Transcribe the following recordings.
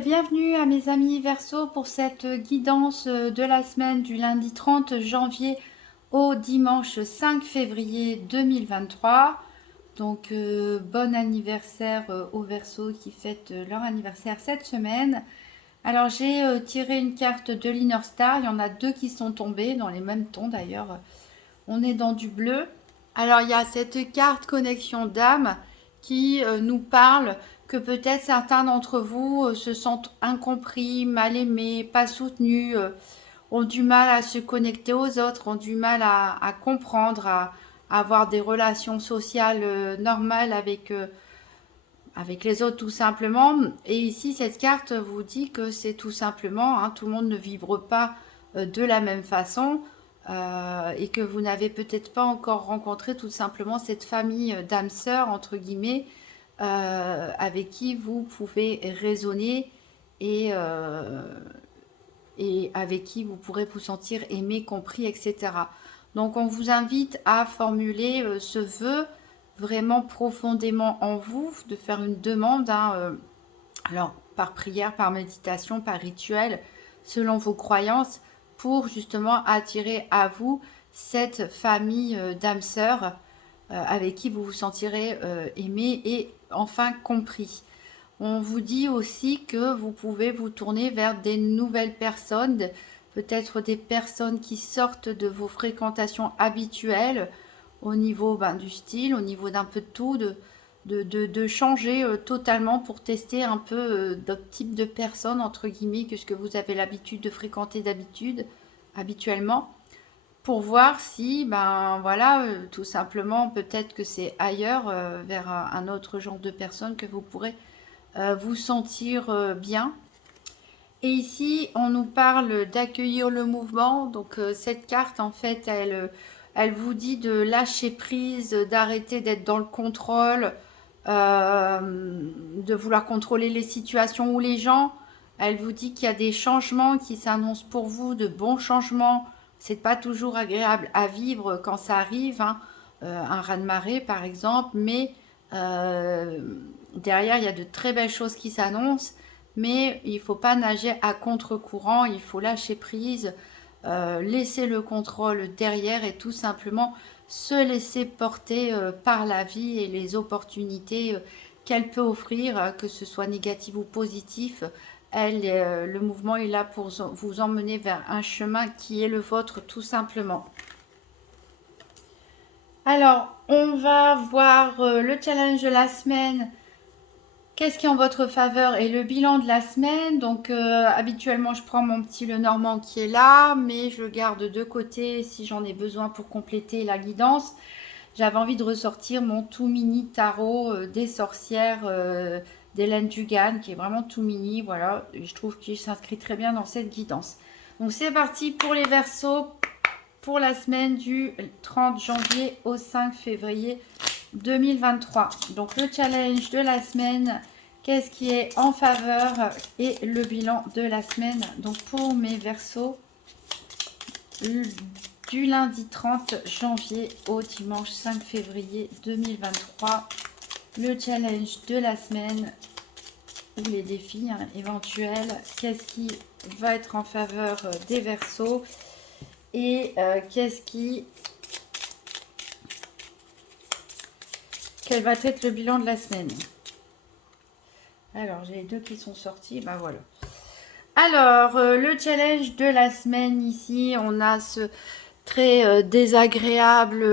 et bienvenue à mes amis Verseau pour cette guidance de la semaine du lundi 30 janvier au dimanche 5 février 2023. Donc bon anniversaire aux Verseaux qui fêtent leur anniversaire cette semaine. Alors j'ai tiré une carte de l'Inner Star, il y en a deux qui sont tombées dans les mêmes tons d'ailleurs. On est dans du bleu. Alors il y a cette carte connexion d'âme qui nous parle que peut-être certains d'entre vous se sentent incompris, mal aimés, pas soutenus, ont du mal à se connecter aux autres, ont du mal à comprendre, à avoir des relations sociales normales avec les autres tout simplement. Et ici, cette carte vous dit que c'est tout simplement, hein, tout le monde ne vibre pas de la même façon et que vous n'avez peut-être pas encore rencontré tout simplement cette famille d'âmes sœurs, entre guillemets, avec qui vous pouvez raisonner et avec qui vous pourrez vous sentir aimé, compris, etc. Donc on vous invite à formuler ce vœu vraiment profondément en vous, de faire une demande, hein, alors par prière, par méditation, par rituel, selon vos croyances, pour justement attirer à vous cette famille d'âmes sœurs avec qui vous vous sentirez aimé et enfin compris. On vous dit aussi que vous pouvez vous tourner vers des nouvelles personnes, peut-être des personnes qui sortent de vos fréquentations habituelles au niveau du style, au niveau d'un peu de tout, de changer totalement pour tester un peu d'autres types de personnes, entre guillemets, que ce que vous avez l'habitude de fréquenter d'habitude, habituellement, pour voir si, voilà, tout simplement, peut-être que c'est ailleurs, vers un autre genre de personnes que vous pourrez vous sentir bien. Et ici, on nous parle d'accueillir le mouvement. Donc, cette carte, en fait, elle vous dit de lâcher prise, d'arrêter d'être dans le contrôle, de vouloir contrôler les situations ou les gens. Elle vous dit qu'il y a des changements qui s'annoncent pour vous, de bons changements. C'est pas toujours agréable à vivre quand ça arrive, hein. Un raz-de-marée, par exemple, mais euh, derrière, il y a de très belles choses qui s'annoncent, mais il ne faut pas nager à contre-courant, il faut lâcher prise, laisser le contrôle derrière et tout simplement se laisser porter par la vie et les opportunités qu'elle peut offrir, que ce soit négatif ou positif. Le mouvement est là pour vous emmener vers un chemin qui est le vôtre tout simplement. Alors, on va voir le challenge de la semaine. Qu'est-ce qui est en votre faveur et le bilan de la semaine. Donc habituellement je prends mon petit Lenormand qui est là, mais je le garde de côté si j'en ai besoin pour compléter la guidance. J'avais envie de ressortir mon tout mini tarot des sorcières d'Hélène Dugan, qui est vraiment tout mini. Voilà, et je trouve qu'il s'inscrit très bien dans cette guidance. Donc c'est parti pour les Verseaux pour la semaine du 30 janvier au 5 février 2023. Donc le challenge de la semaine, qu'est-ce qui est en faveur et le bilan de la semaine. Donc pour mes Verseaux, du lundi 30 janvier au dimanche 5 février 2023, le challenge de la semaine ou les défis éventuels, qu'est-ce qui va être en faveur des Verseaux et quel va être le bilan de la semaine. Alors, j'ai les deux qui sont sortis, voilà. Alors, le challenge de la semaine ici, on a ce très désagréable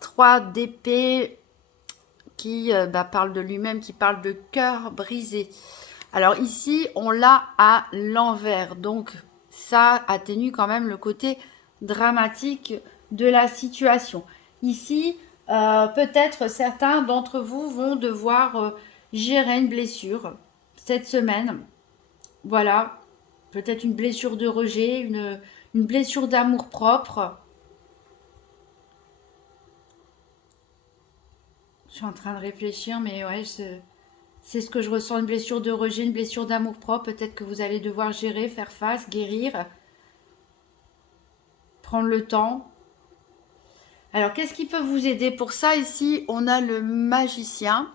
3 d'épée qui parle de lui-même, qui parle de cœur brisé. Alors ici, on l'a à l'envers, donc ça atténue quand même le côté dramatique de la situation. Ici, peut-être certains d'entre vous vont devoir gérer une blessure cette semaine. Voilà, peut-être une blessure de rejet, une blessure d'amour-propre. Je suis en train de réfléchir, mais ouais, c'est ce que je ressens, une blessure de rejet, une blessure d'amour-propre. Peut-être que vous allez devoir gérer, faire face, guérir, prendre le temps. Alors, qu'est-ce qui peut vous aider pour ça? Ici, on a le magicien.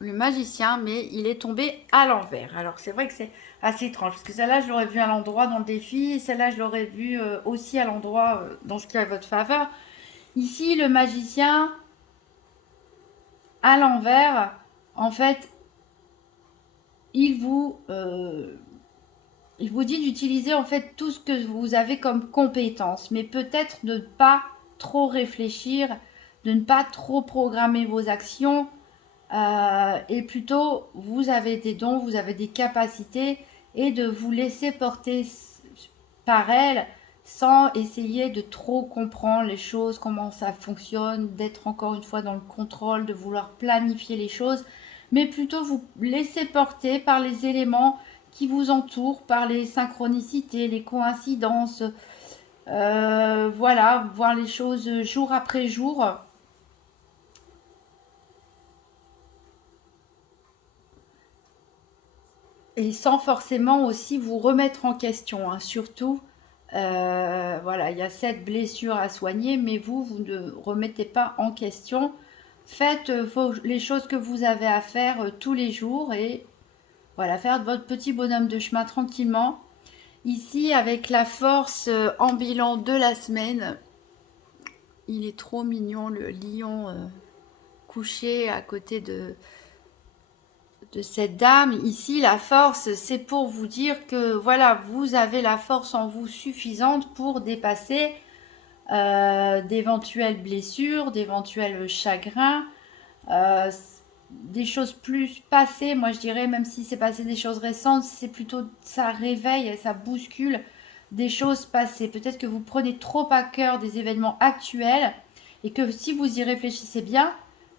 le magicien, mais il est tombé à l'envers. Alors c'est vrai que c'est assez étrange, parce que celle-là, je l'aurais vu à l'endroit dans le défi, et celle-là, je l'aurais vu aussi à l'endroit dans ce qui est à votre faveur. Ici, le magicien, à l'envers, en fait, il vous dit d'utiliser en fait tout ce que vous avez comme compétences, mais peut-être de ne pas trop réfléchir, de ne pas trop programmer vos actions, et plutôt vous avez des dons, vous avez des capacités, et de vous laisser porter par elles sans essayer de trop comprendre les choses, comment ça fonctionne, d'être encore une fois dans le contrôle, de vouloir planifier les choses, mais plutôt vous laisser porter par les éléments qui vous entourent, par les synchronicités, les coïncidences, voilà, voir les choses jour après jour. Et sans forcément aussi vous remettre en question, hein, surtout. Voilà, il y a cette blessure à soigner, mais vous ne remettez pas en question. Faites les choses que vous avez à faire tous les jours et voilà, faire votre petit bonhomme de chemin tranquillement. Ici, avec la force en bilan de la semaine, il est trop mignon, le lion couché à côté de cette dame. Ici, la force, c'est pour vous dire que voilà, vous avez la force en vous suffisante pour dépasser d'éventuelles blessures, d'éventuels chagrins, euh, des choses plus passées. Moi, je dirais, même si c'est passé des choses récentes, c'est plutôt ça réveille, ça bouscule des choses passées. Peut-être que vous prenez trop à cœur des événements actuels et que si vous y réfléchissez bien,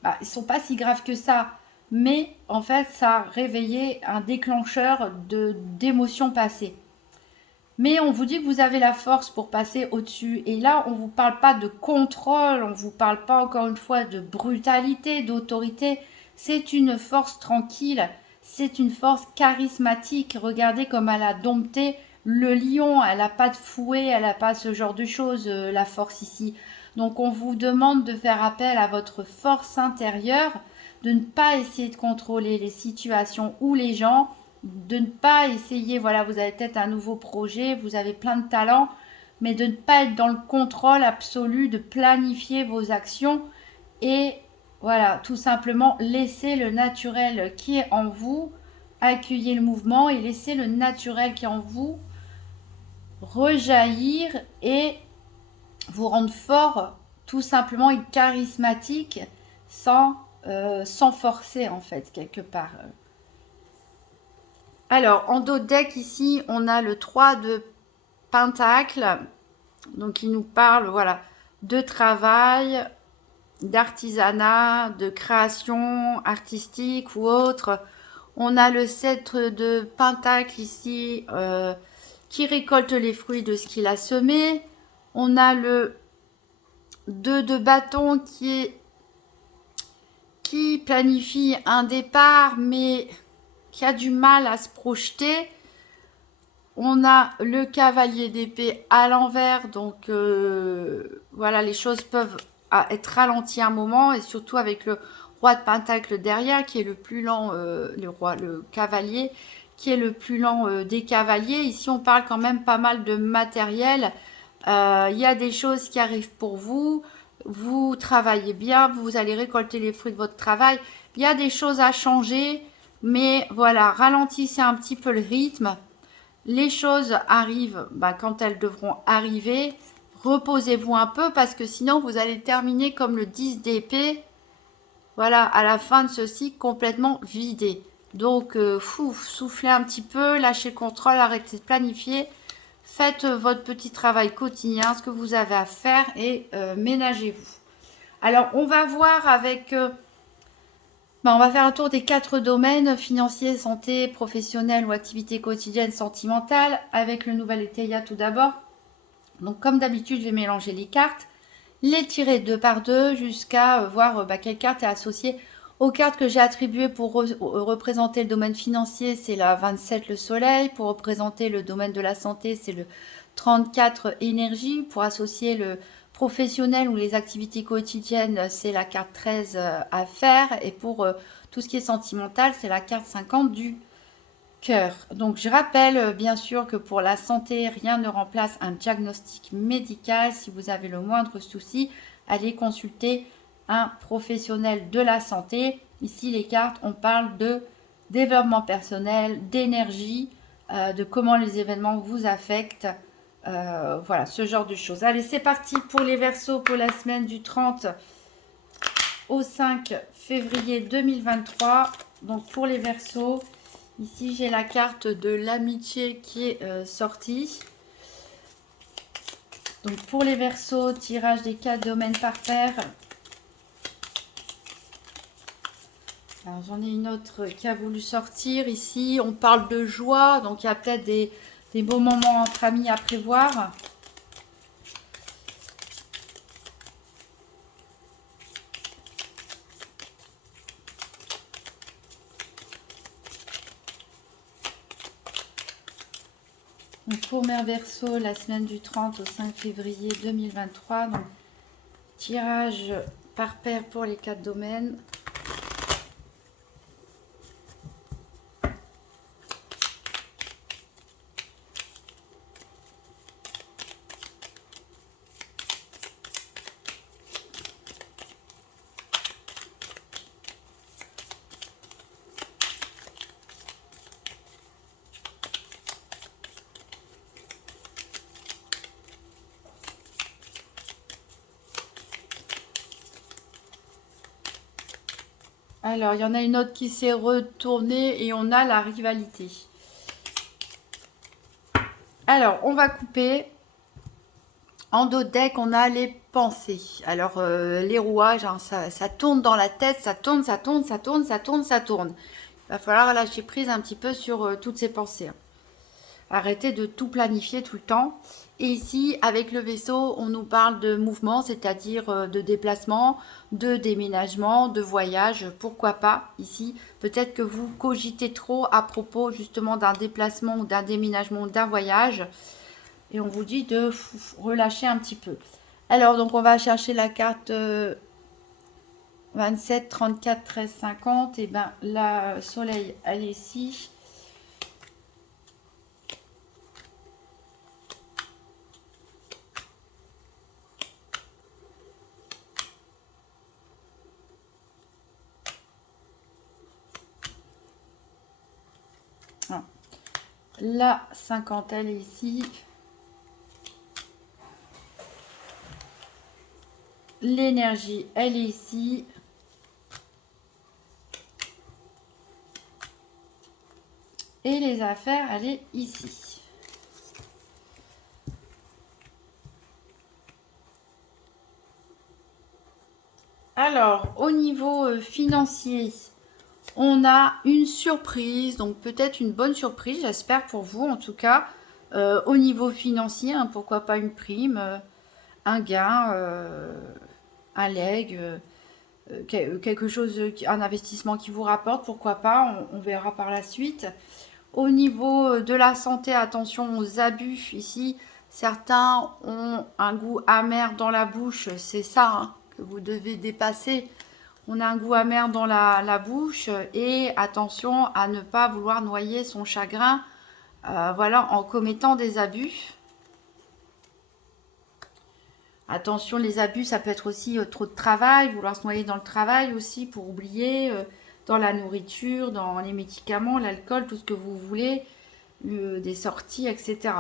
bah, ils sont pas si graves que ça. Mais en fait, ça a réveillé un déclencheur d'émotions passées. Mais on vous dit que vous avez la force pour passer au-dessus. Et là, on ne vous parle pas de contrôle, on ne vous parle pas encore une fois de brutalité, d'autorité. C'est une force tranquille, c'est une force charismatique. Regardez comme elle a dompté le lion. Elle n'a pas de fouet, elle n'a pas ce genre de choses, la force ici. Donc on vous demande de faire appel à votre force intérieure, de ne pas essayer de contrôler les situations ou les gens, de ne pas essayer, voilà, vous avez peut-être un nouveau projet, vous avez plein de talents, mais de ne pas être dans le contrôle absolu, de planifier vos actions et voilà, tout simplement laisser le naturel qui est en vous, accueillir le mouvement et laisser le naturel qui est en vous rejaillir et vous rendre fort, tout simplement et charismatique sans forcer en fait quelque part. Alors, en dos de deck, ici, on a le 3 de Pentacle. Donc, il nous parle, voilà, de travail, d'artisanat, de création artistique ou autre. On a le 7 de Pentacle ici, qui récolte les fruits de ce qu'il a semé. On a le 2 de bâton qui planifie un départ, mais qui a du mal à se projeter. On a le cavalier d'épée à l'envers, donc voilà, les choses peuvent être ralenties un moment, et surtout avec le roi de pentacle derrière, qui est le plus lent, le cavalier, qui est le plus lent des cavaliers. Ici, on parle quand même pas mal de matériel. Il y a des choses qui arrivent pour vous. Vous travaillez bien, vous allez récolter les fruits de votre travail. Il y a des choses à changer, mais voilà, ralentissez un petit peu le rythme. Les choses arrivent quand elles devront arriver. Reposez-vous un peu parce que sinon vous allez terminer comme le 10 d'épée. Voilà, à la fin de ceci, complètement vidé. Donc, soufflez un petit peu, lâchez le contrôle, arrêtez de planifier. Faites votre petit travail quotidien, ce que vous avez à faire et ménagez-vous. Alors, on va voir avec... on va faire un tour des 4 domaines, financier, santé, professionnel ou activité quotidienne, sentimentale, avec le nouvel Eteia tout d'abord. Donc comme d'habitude, je vais mélanger les cartes, les tirer 2 par 2 jusqu'à voir quelle carte est associée aux cartes que j'ai attribuées pour représenter le domaine financier, c'est la 27 le soleil, pour représenter le domaine de la santé, c'est le 34 énergie, pour associer le professionnel ou les activités quotidiennes, c'est la carte 13 à faire. Et pour tout ce qui est sentimental, c'est la carte 50 du cœur. Donc je rappelle bien sûr que pour la santé, rien ne remplace un diagnostic médical. Si vous avez le moindre souci, allez consulter un professionnel de la santé. Ici les cartes, on parle de développement personnel, d'énergie, de comment les événements vous affectent. Voilà, ce genre de choses. Allez, c'est parti pour les Verseaux pour la semaine du 30 au 5 février 2023. Donc pour les Verseaux, ici j'ai la carte de l'amitié qui est sortie. Donc pour les Verseaux, tirage des 4 domaines par paire. Alors j'en ai une autre qui a voulu sortir. Ici on parle de joie, donc il y a peut-être des beaux moments entre amis à prévoir. Donc pour mes Verseaux, la semaine du 30 au 5 février 2023. Donc tirage par paire pour les 4 domaines. Alors, il y en a une autre qui s'est retournée et on a la rivalité. Alors, on va couper. En dos de deck, on a les pensées. Alors, les rouages, hein, ça tourne dans la tête, ça tourne, ça tourne, ça tourne, ça tourne, ça tourne. Il va falloir lâcher prise un petit peu sur toutes ces pensées. Hein. Arrêtez de tout planifier tout le temps. Et ici, avec le vaisseau, on nous parle de mouvement, c'est-à-dire de déplacement, de déménagement, de voyage. Pourquoi pas ici? Peut-être que vous cogitez trop à propos justement d'un déplacement ou d'un déménagement ou d'un voyage. Et on vous dit de relâcher un petit peu. Alors, donc on va chercher la carte 27, 34, 13, 50. Et bien, la soleil, elle est ici. La 50, elle est ici. L'énergie, elle est ici. Et les affaires, elle est ici. Alors, au niveau financier, on a une surprise, donc peut-être une bonne surprise, j'espère pour vous en tout cas. Au niveau financier, hein, pourquoi pas une prime, un gain, un leg, quelque chose, un investissement qui vous rapporte, pourquoi pas, on verra par la suite. Au niveau de la santé, attention aux abus ici. Certains ont un goût amer dans la bouche, c'est ça hein, que vous devez dépasser. On a un goût amer dans la bouche et attention à ne pas vouloir noyer son chagrin voilà, en commettant des abus. Attention, les abus, ça peut être aussi trop de travail, vouloir se noyer dans le travail aussi pour oublier, dans la nourriture, dans les médicaments, l'alcool, tout ce que vous voulez, des sorties, etc.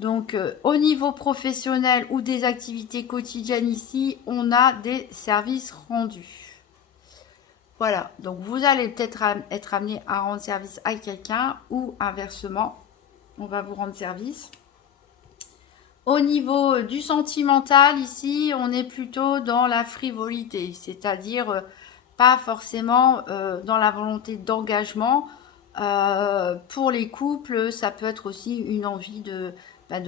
Donc, au niveau professionnel ou des activités quotidiennes ici, on a des services rendus. Voilà, donc vous allez peut-être être amené à rendre service à quelqu'un ou inversement, on va vous rendre service. Au niveau du sentimental, ici, on est plutôt dans la frivolité, c'est-à-dire pas forcément dans la volonté d'engagement. Pour les couples, ça peut être aussi une envie de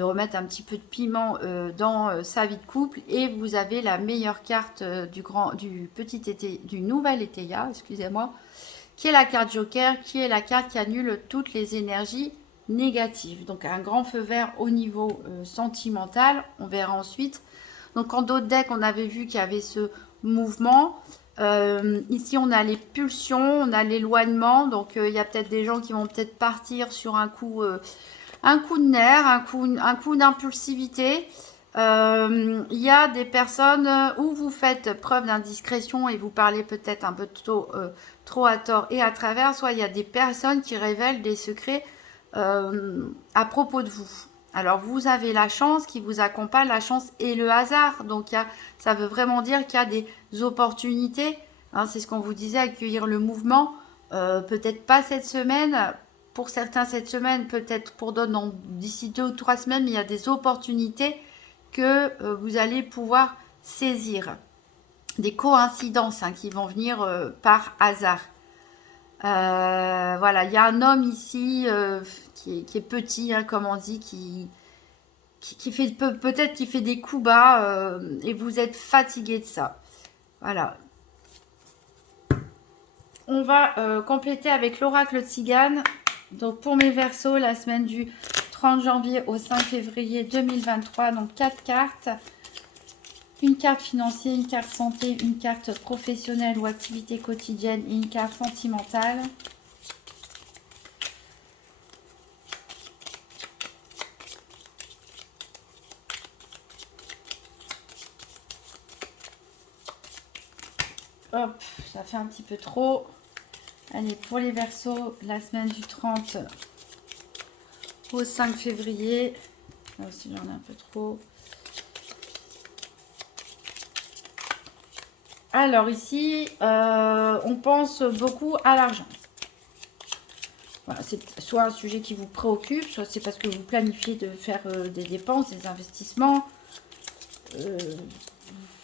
remettre un petit peu de piment dans sa vie de couple. Et vous avez la meilleure carte du nouvel Étéia, excusez-moi, qui est la carte Joker, qui est la carte qui annule toutes les énergies négatives. Donc un grand feu vert au niveau sentimental. On verra ensuite Donc en d'autres decks, on avait vu qu'il y avait ce mouvement. Ici, on a les pulsions, on a l'éloignement. Donc il y a peut-être des gens qui vont peut-être partir sur un coup de nerf, un coup d'impulsivité. Il y a des personnes où vous faites preuve d'indiscrétion et vous parlez peut-être un peu trop à tort et à travers. Soit il y a des personnes qui révèlent des secrets à propos de vous. Alors vous avez la chance qui vous accompagne, la chance et le hasard. Donc ça veut vraiment dire qu'il y a des opportunités. Hein, c'est ce qu'on vous disait, accueillir le mouvement. Peut-être pas cette semaine. Pour certains cette semaine, peut-être pour d'autres d'ici 2 ou 3 semaines, mais il y a des opportunités que vous allez pouvoir saisir. Des coïncidences qui vont venir par hasard. Voilà, il y a un homme ici qui est petit, comme on dit, qui fait peut-être qui fait des coups bas et vous êtes fatigué de ça. Voilà. On va compléter avec l'oracle Tzigane. Donc pour mes Verseaux, la semaine du 30 janvier au 5 février 2023, donc 4 cartes. Une carte financière, une carte santé, une carte professionnelle ou activité quotidienne et une carte sentimentale. Hop, ça fait un petit peu trop. Allez, pour les Verseaux, la semaine du 30 au 5 février. Là aussi, j'en ai un peu trop. Alors ici, on pense beaucoup à l'argent. Voilà, c'est soit un sujet qui vous préoccupe, soit c'est parce que vous planifiez de faire des dépenses, des investissements.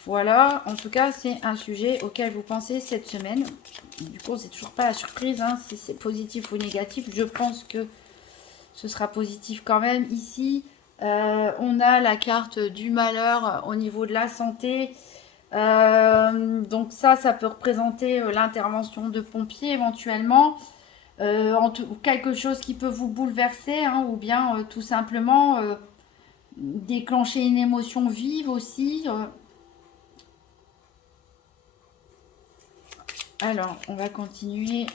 Voilà, en tout cas, c'est un sujet auquel vous pensez cette semaine. Du coup, c'est toujours pas la surprise, si c'est positif ou négatif. Je pense que ce sera positif quand même. Ici, on a la carte du malheur au niveau de la santé. Donc ça peut représenter l'intervention de pompiers éventuellement. Quelque chose qui peut vous bouleverser ou bien tout simplement déclencher une émotion vive aussi. Alors, on va continuer.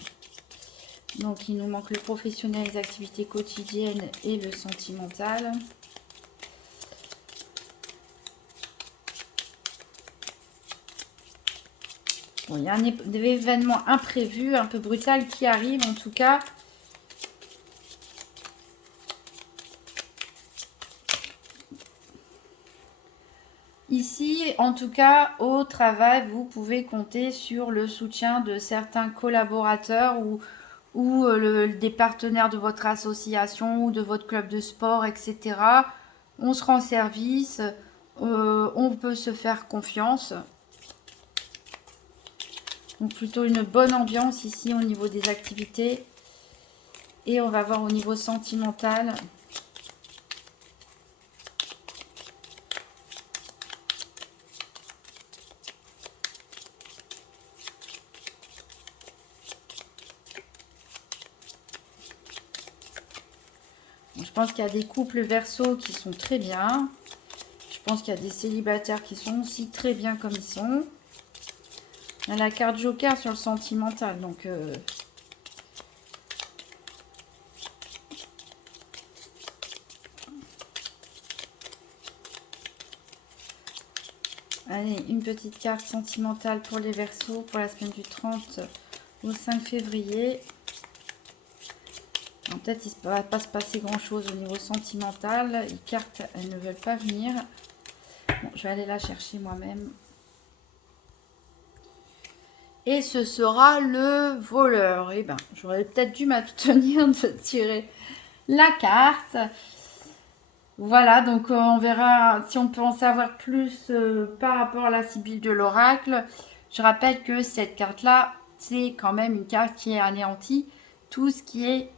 Donc, il nous manque le professionnel, les activités quotidiennes et le sentimental. Bon, il y a un événement imprévu, un peu brutal qui arrive en tout cas. Ici, en tout cas, au travail, vous pouvez compter sur le soutien de certains collaborateurs ou des partenaires de votre association ou de votre club de sport, etc. On se rend service, on peut se faire confiance. Donc plutôt une bonne ambiance ici au niveau des activités. Et on va voir au niveau sentimental. Je pense qu'il y a des couples Verseaux qui sont très bien. Je pense qu'il y a des célibataires qui sont aussi très bien comme ils sont. Il y a la carte Joker sur le sentimental. Donc, allez, une petite carte sentimentale pour les Verseaux pour la semaine du 30 au 5 février. Peut-être il ne va pas se passer grand-chose au niveau sentimental. Les cartes, elles ne veulent pas venir. Bon, je vais aller la chercher moi-même. Et ce sera le voleur. Eh ben, j'aurais peut-être dû m'abstenir de tirer la carte. Voilà, donc on verra si on peut en savoir plus par rapport à la Sibylle de l'oracle. Je rappelle que cette carte-là, c'est quand même une carte qui est anéantie tout ce qui est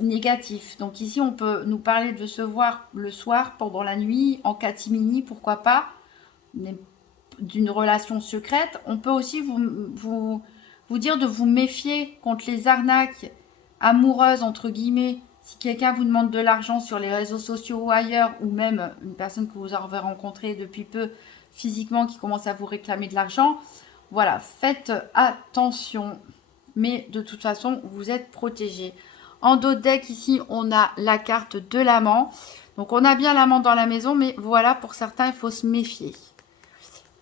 négatif. Donc ici, on peut nous parler de se voir le soir, pendant la nuit, en catimini, pourquoi pas, d'une relation secrète. On peut aussi vous dire de vous méfier contre les arnaques amoureuses, entre guillemets, Si quelqu'un vous demande de l'argent sur les réseaux sociaux ou ailleurs, ou même une personne que vous avez rencontrée depuis peu physiquement qui commence à vous réclamer de l'argent, voilà, faites attention. Mais de toute façon, vous êtes protégé. En dos de deck, ici, on a la carte de l'amant. Donc, on a bien l'amant dans la maison, mais voilà, pour certains, il faut se méfier.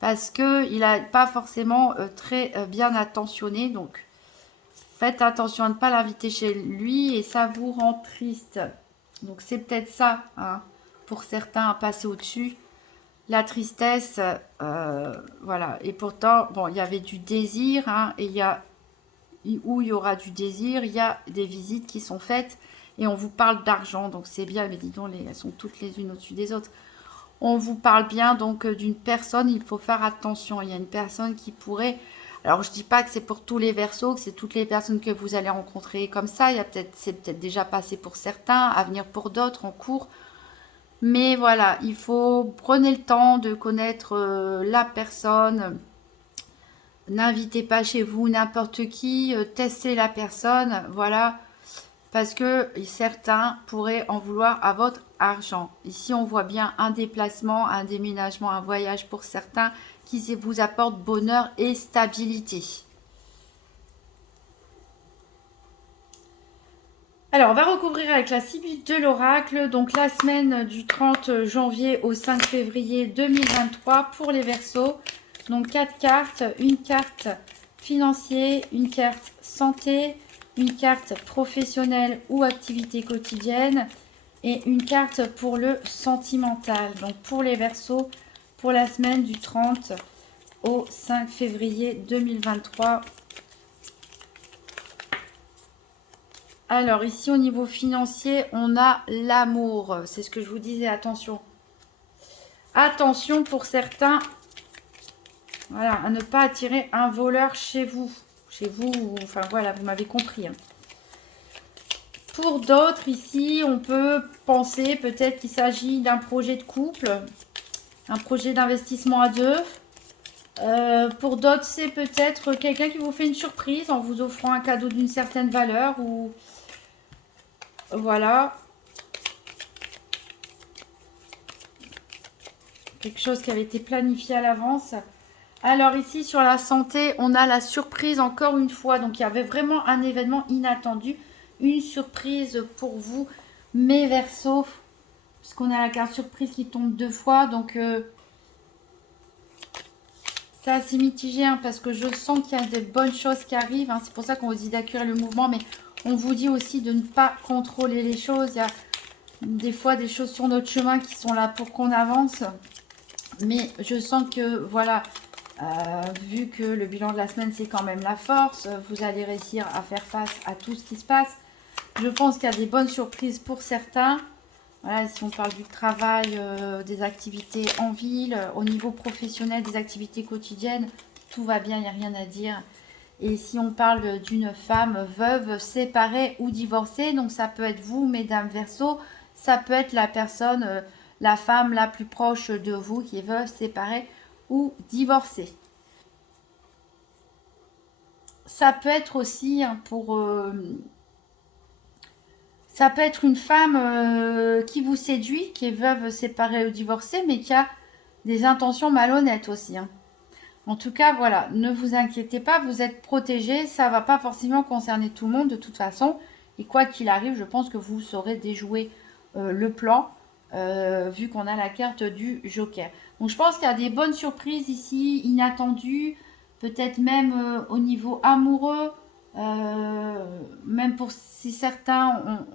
Parce qu'il n'a pas forcément très bien attentionné. Donc, faites attention à ne pas l'inviter chez lui et ça vous rend triste. Donc, c'est peut-être ça, hein, pour certains, à passer au-dessus. La tristesse, voilà. Et pourtant, bon, il y avait du désir, hein, et il y a où il y aura du désir, il y a des visites qui sont faites et on vous parle d'argent, donc c'est bien, mais dis donc, elles sont toutes les unes au-dessus des autres. On vous parle bien donc d'une personne, il faut faire attention, il y a une personne qui pourrait, alors je dis pas que c'est pour tous les Verseaux, que c'est toutes les personnes que vous allez rencontrer comme ça, c'est peut-être déjà passé pour certains, à venir pour d'autres en cours, mais voilà, il faut prenez le temps de connaître la personne. N'invitez pas chez vous n'importe qui, testez la personne, voilà, parce que certains pourraient en vouloir à votre argent. Ici, on voit bien un déplacement, un déménagement, un voyage pour certains qui vous apporte bonheur et stabilité. Alors, on va recouvrir avec la Sibylle de l'oracle, donc la semaine du 30 janvier au 5 février 2023 pour les Verseaux. Donc 4 cartes, une carte financier, une carte santé, une carte professionnelle ou activité quotidienne et une carte pour le sentimental. Donc pour les Verseaux, pour la semaine du 30 au 5 février 2023. Alors ici au niveau financier, on a l'amour. C'est ce que je vous disais, attention. Attention pour certains. Voilà, à ne pas attirer un voleur chez vous. Chez vous, enfin voilà, vous m'avez compris. Hein. Pour d'autres, ici, on peut penser peut-être qu'il s'agit d'un projet de couple, un projet d'investissement à deux. Pour d'autres, c'est peut-être quelqu'un qui vous fait une surprise en vous offrant un cadeau d'une certaine valeur ou... Voilà. Quelque chose qui avait été planifié à l'avance. Alors ici sur la santé, on a la surprise encore une fois. Donc il y avait vraiment un événement inattendu. Une surprise pour vous, mes Verseaux. Puisqu'on a la carte surprise qui tombe deux fois. Donc c'est assez mitigé hein, parce que je sens qu'il y a des bonnes choses qui arrivent. Hein. C'est pour ça qu'on vous dit d'accueillir le mouvement. Mais on vous dit aussi de ne pas contrôler les choses. Il y a des fois des choses sur notre chemin qui sont là pour qu'on avance. Mais je sens que voilà... vu que le bilan de la semaine, c'est quand même la force, vous allez réussir à faire face à tout ce qui se passe. Je pense qu'il y a des bonnes surprises pour certains. Voilà, si on parle du travail, des activités en ville, au niveau professionnel, des activités quotidiennes, tout va bien, il n'y a rien à dire. Et si on parle d'une femme veuve, séparée ou divorcée, donc ça peut être vous, mesdames Verseaux, ça peut être la personne, la femme la plus proche de vous qui est veuve, séparée ou divorcée. Ça peut être aussi ça peut être une femme qui vous séduit, qui est veuve, séparée ou divorcée, mais qui a des intentions malhonnêtes aussi. Hein. En tout cas, voilà, ne vous inquiétez pas, vous êtes protégés, ça ne va pas forcément concerner tout le monde de toute façon. Et quoi qu'il arrive, je pense que vous saurez déjouer le plan, vu qu'on a la carte du Joker. Donc je pense qu'il y a des bonnes surprises ici, inattendues, peut-être même au niveau amoureux, même pour si certains,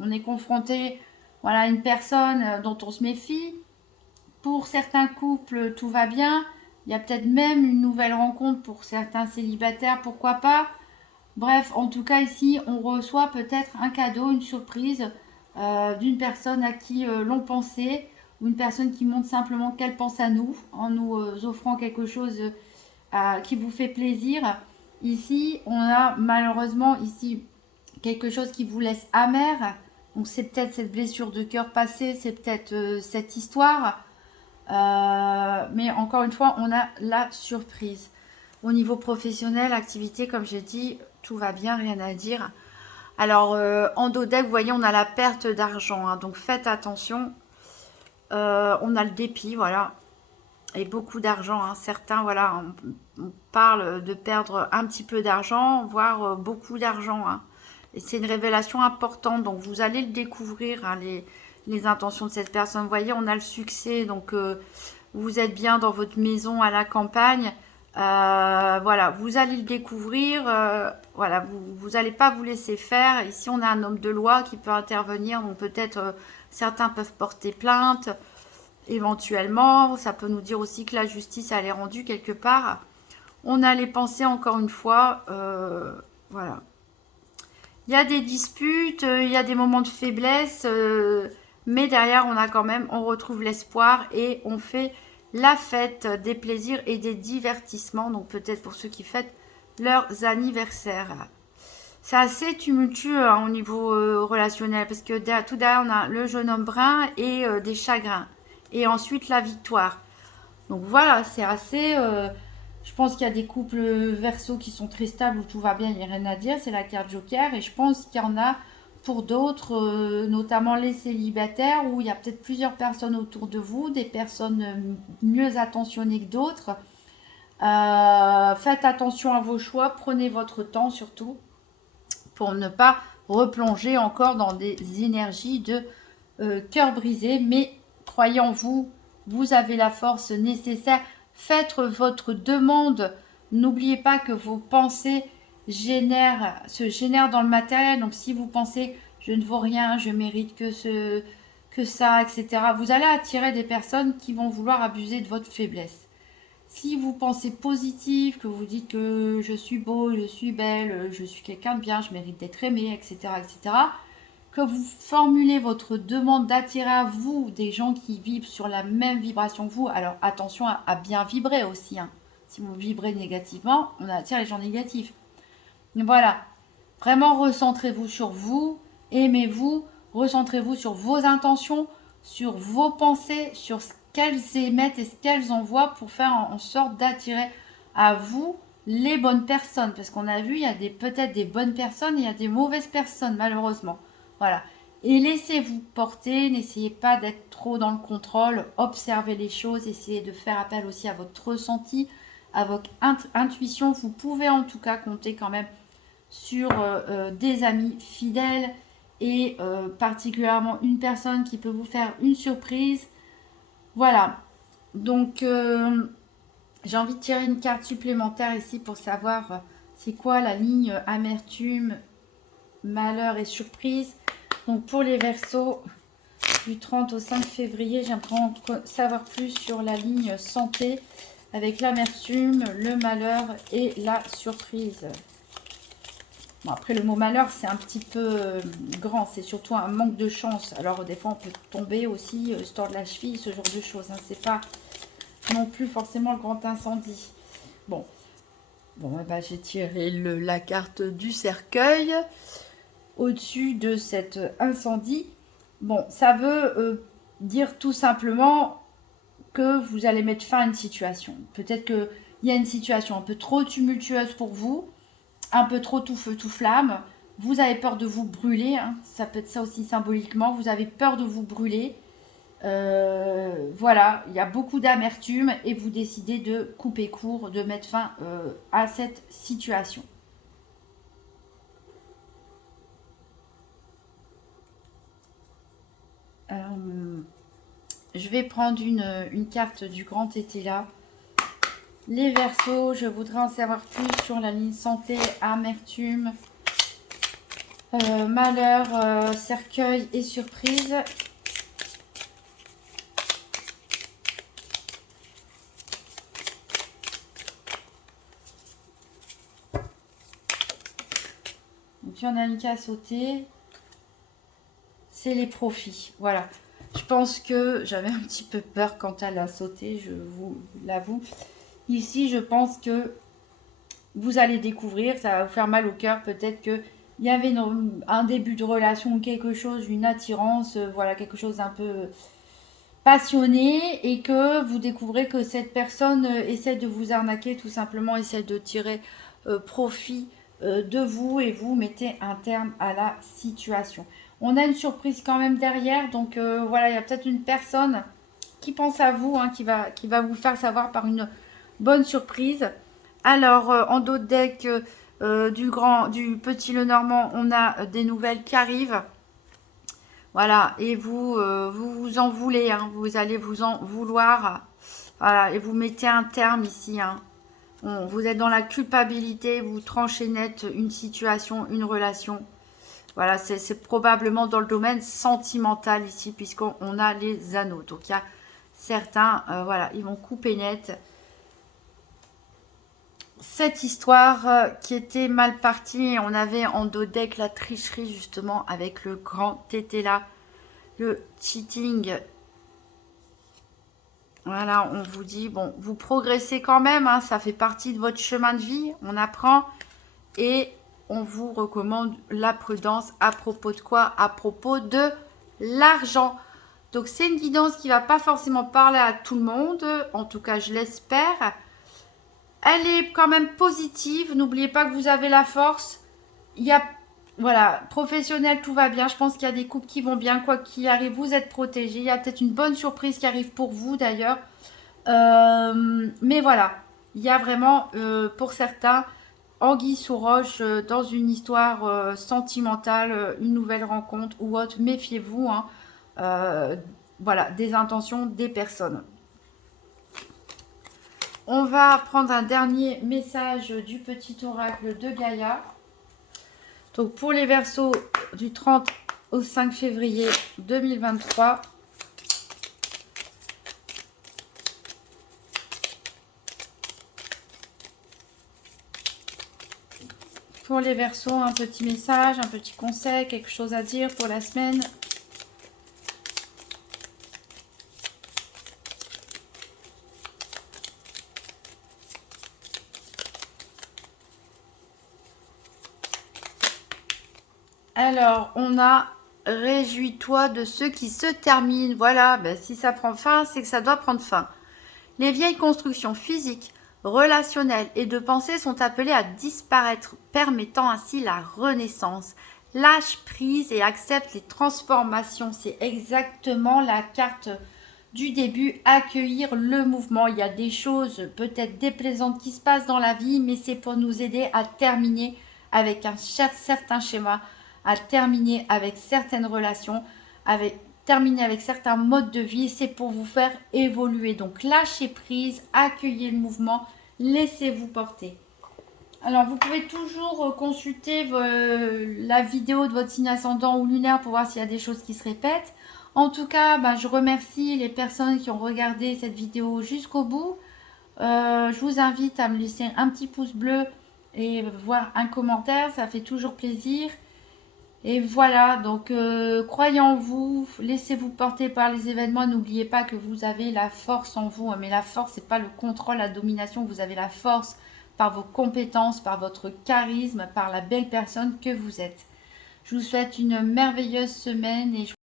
on est confronté voilà, à une personne dont on se méfie. Pour certains couples, tout va bien. Il y a peut-être même une nouvelle rencontre pour certains célibataires, pourquoi pas. Bref, en tout cas ici, on reçoit peut-être un cadeau, une surprise d'une personne à qui l'on pensait, ou une personne qui montre simplement qu'elle pense à nous, en nous offrant quelque chose qui vous fait plaisir. Ici, on a malheureusement ici quelque chose qui vous laisse amer. Donc c'est peut-être cette blessure de cœur passée, c'est peut-être cette histoire. Mais encore une fois, on a la surprise. Au niveau professionnel, activité, comme j'ai dit, tout va bien, rien à dire. Alors, en dos deck, vous voyez, on a la perte d'argent, hein, donc faites attention. On a le dépit, voilà, et beaucoup d'argent, hein. Certains, voilà, on parle de perdre un petit peu d'argent, voire beaucoup d'argent, hein. Et c'est une révélation importante, donc vous allez le découvrir, hein, les intentions de cette personne. Vous voyez, on a le succès, donc vous êtes bien dans votre maison à la campagne. Voilà, vous allez le découvrir. Voilà, vous n'allez pas vous laisser faire. Ici, on a un homme de loi qui peut intervenir, donc peut-être certains peuvent porter plainte. Éventuellement, ça peut nous dire aussi que la justice elle est rendue quelque part. On a les pensées encore une fois. Voilà. Il y a des disputes, il y a des moments de faiblesse, mais derrière on a quand même, on retrouve l'espoir et on fait la fête des plaisirs et des divertissements. Donc peut-être pour ceux qui fêtent leurs anniversaires. C'est assez tumultueux, hein, au niveau relationnel parce que tout derrière on a le jeune homme brun et des chagrins. Et ensuite la victoire. Donc voilà, c'est assez... je pense qu'il y a des couples verso qui sont très stables où tout va bien, il n'y a rien à dire, c'est la carte joker. Et je pense qu'il y en a pour d'autres, notamment les célibataires, où il y a peut-être plusieurs personnes autour de vous, des personnes mieux attentionnées que d'autres. Faites attention à vos choix, prenez votre temps surtout pour ne pas replonger encore dans des énergies de cœur brisé. Mais croyez en vous, vous avez la force nécessaire. Faites votre demande. N'oubliez pas que vos pensées se génèrent dans le matériel. Donc si vous pensez je ne vaux rien, je mérite que ça, etc., vous allez attirer des personnes qui vont vouloir abuser de votre faiblesse. Si vous pensez positif, que vous dites que je suis beau, je suis belle, je suis quelqu'un de bien, je mérite d'être aimé, etc., etc., que vous formulez votre demande d'attirer à vous des gens qui vibrent sur la même vibration que vous. Alors attention à bien vibrer aussi, hein. Si vous vibrez négativement, on attire les gens négatifs. Mais voilà, vraiment recentrez-vous sur vous, aimez-vous, recentrez-vous sur vos intentions, sur vos pensées, sur ce qu'elles émettent et ce qu'elles envoient pour faire en sorte d'attirer à vous les bonnes personnes. Parce qu'on a vu, il y a peut-être des bonnes personnes et il y a des mauvaises personnes, malheureusement. Voilà. Et laissez-vous porter, n'essayez pas d'être trop dans le contrôle, observez les choses, essayez de faire appel aussi à votre ressenti, à votre intuition. Vous pouvez en tout cas compter quand même sur des amis fidèles et particulièrement une personne qui peut vous faire une surprise. Voilà. Donc, j'ai envie de tirer une carte supplémentaire ici pour savoir c'est quoi la ligne amertume, malheur et surprise. Donc, pour les Verseaux, du 30 au 5 février, j'aimerais savoir plus sur la ligne santé avec l'amertume, le malheur et la surprise. Bon, après, le mot malheur, c'est un petit peu grand. C'est surtout un manque de chance. Alors, des fois, on peut tomber aussi, se tordre la cheville, ce genre de choses, hein. C'est pas non plus forcément le grand incendie. Bon, bah, j'ai tiré la carte du cercueil au-dessus de cet incendie. Bon, ça veut dire tout simplement que vous allez mettre fin à une situation. Peut-être qu'il y a une situation un peu trop tumultueuse pour vous, un peu trop tout feu, tout flamme. Vous avez peur de vous brûler, hein. Ça peut être ça aussi symboliquement. Vous avez peur de vous brûler. Voilà, il y a beaucoup d'amertume et vous décidez de couper court, de mettre fin à cette situation. Je vais prendre une carte du grand été là. Les Verseaux, je voudrais en savoir plus sur la ligne santé, amertume, malheur, cercueil et surprise. Donc il y en a une qui a sauté. C'est les profits. Voilà. Je pense que j'avais un petit peu peur quand elle a sauté, je vous l'avoue. Ici, je pense que vous allez découvrir, ça va vous faire mal au cœur. Peut-être qu'il y avait un début de relation ou quelque chose, une attirance, voilà, quelque chose d'un peu passionné, et que vous découvrez que cette personne essaie de vous arnaquer, tout simplement essaie de tirer profit de vous et vous mettez un terme à la situation. On a une surprise quand même derrière, donc voilà, il y a peut-être une personne qui pense à vous, hein, qui va vous faire savoir par une bonne surprise. Alors, en dos de deck du petit Lenormand, on a des nouvelles qui arrivent. Voilà, et vous en voulez, hein, vous allez vous en vouloir. Voilà, et vous mettez un terme ici, hein. Vous êtes dans la culpabilité, vous tranchez net une situation, une relation. Voilà, c'est probablement dans le domaine sentimental ici, puisqu'on a les anneaux. Donc, il y a certains, voilà, ils vont couper net cette histoire qui était mal partie. On avait en dos deck la tricherie, justement, avec le grand tété là, le cheating. Voilà, on vous dit, bon, vous progressez quand même, hein, ça fait partie de votre chemin de vie, on apprend. Et on vous recommande la prudence à propos de quoi? À propos de l'argent. Donc c'est une guidance qui ne va pas forcément parler à tout le monde, en tout cas je l'espère. Elle est quand même positive, n'oubliez pas que vous avez la force. Il y a, voilà, professionnel, tout va bien. Je pense qu'il y a des couples qui vont bien, quoi qu'il arrive, vous êtes protégés. Il y a peut-être une bonne surprise qui arrive pour vous d'ailleurs. Mais voilà, il y a vraiment, pour certains, anguille sous roche dans une histoire sentimentale, une nouvelle rencontre ou autre. Méfiez-vous, hein. Voilà, des intentions des personnes. On va prendre un dernier message du petit oracle de Gaïa. Donc pour les Verseaux du 30 au 5 février 2023. Pour les Verseaux, un petit message, un petit conseil, quelque chose à dire pour la semaine. Alors, on a réjouis-toi de ceux qui se terminent. Voilà, ben, si ça prend fin, c'est que ça doit prendre fin. Les vieilles constructions physiques, relationnelles et de pensée sont appelées à disparaître, permettant ainsi la renaissance. Lâche prise et accepte les transformations. C'est exactement la carte du début, accueillir le mouvement. Il y a des choses peut-être déplaisantes qui se passent dans la vie, mais c'est pour nous aider à terminer avec un certain schéma, à terminer avec certaines relations, terminer avec certains modes de vie. C'est pour vous faire évoluer. Donc lâchez prise, accueillez le mouvement, laissez-vous porter. Alors, vous pouvez toujours consulter la vidéo de votre signe ascendant ou lunaire pour voir s'il y a des choses qui se répètent. En tout cas, je remercie les personnes qui ont regardé cette vidéo jusqu'au bout. Je vous invite à me laisser un petit pouce bleu et voir un commentaire, ça fait toujours plaisir. Et voilà, donc croyez en vous, laissez-vous porter par les événements. N'oubliez pas que vous avez la force en vous, mais la force, c'est pas le contrôle, la domination. Vous avez la force par vos compétences, par votre charisme, par la belle personne que vous êtes. Je vous souhaite une merveilleuse semaine et je